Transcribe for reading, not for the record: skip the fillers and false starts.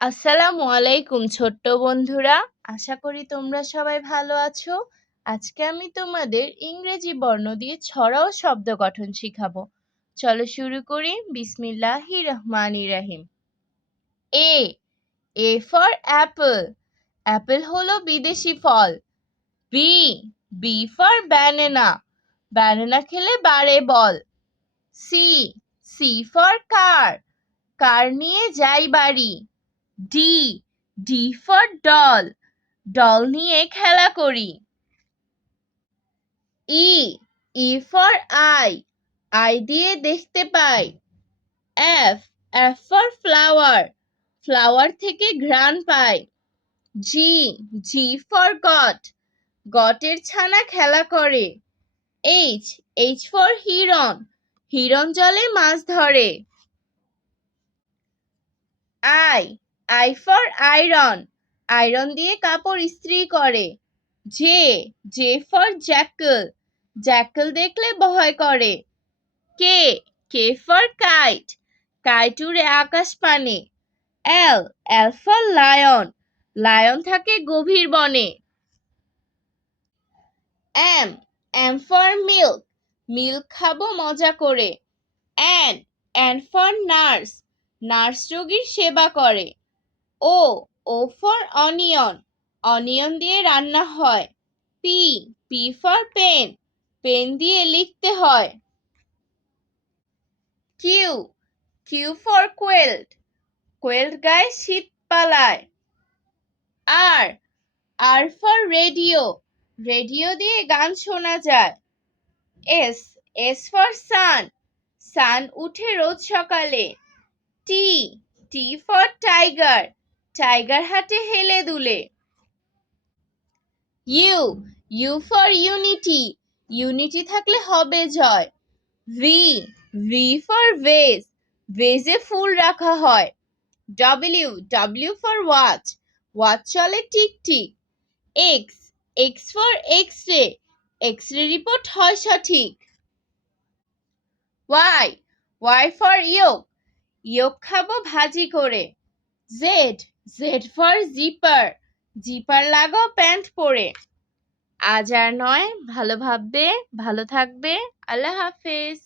আসসালামু আলাইকুম ছোট্ট বন্ধুরা, আশা করি তোমরা সবাই ভালো আছো। আজকে আমি তোমাদের ইংরেজি বর্ণ দিয়ে ছড়া ও শব্দ গঠন শিখাবো। চলো শুরু করি। বিসমিল্লাহির রহমানির রহিম। A for apple. অ্যাপেল হলো বিদেশি ফল। B for banana. ব্যানানা খেলে বাড়ে বল। সি ফর কার। কার নিয়ে যাই বাড়ি। D for doll. ডল নিয়ে খেলা করি। E for I. আই দিয়ে দেখতে পাই। F for flower. ফ্লাওয়ার থেকে ঘ্রাণ পাই। G for goat. গটের ছানা খেলা করে। এইচ ফর হিরন। হিরন জলে মাছ ধরে। I for iron. আয়রন দিয়ে কাপড় ইস্ত্রি করে। J for Jekyll. জ্যাকল দেখলে ভয় করে। K for kite. কাইট উড়ে আকাশ পানে। L for lion. লায়ন থাকে গভীর বনে। M for milk. মিল্ক খাবো মজা করে। N for nurse. নার্স রোগীর সেবা করে। O for onion. অনিয়ন দিয়ে রান্না হয়। P for pen. পেন দিয়ে লিখতে হয়। Q for কোয়েল্ট। কোয়েল্ট গায়ে শীত পালায়। আর ফর রেডিও। রেডিও দিয়ে গান শোনা যায়। S for sun. সান উঠে রোজ সকালে। T for tiger. টাইগার হাঁটে হেলে দুলে। You for unity. ইউনিটি থাকলে হবে জয়। V for veg. ভেজে ফুল রাখা হয়। W for watch. ওয়াচ চলে tick tick. X for X ray. X ray report হয় সঠিক। ওয়াই ফর ইয়ক। ইয়ক খাবো ভাজি করে। Z for zipper. জিপার লাগাও প্যান্ট পরে। আজ আর নয়, ভালো ভাববে, ভালো থাকবে। আল্লাহ হাফেজ।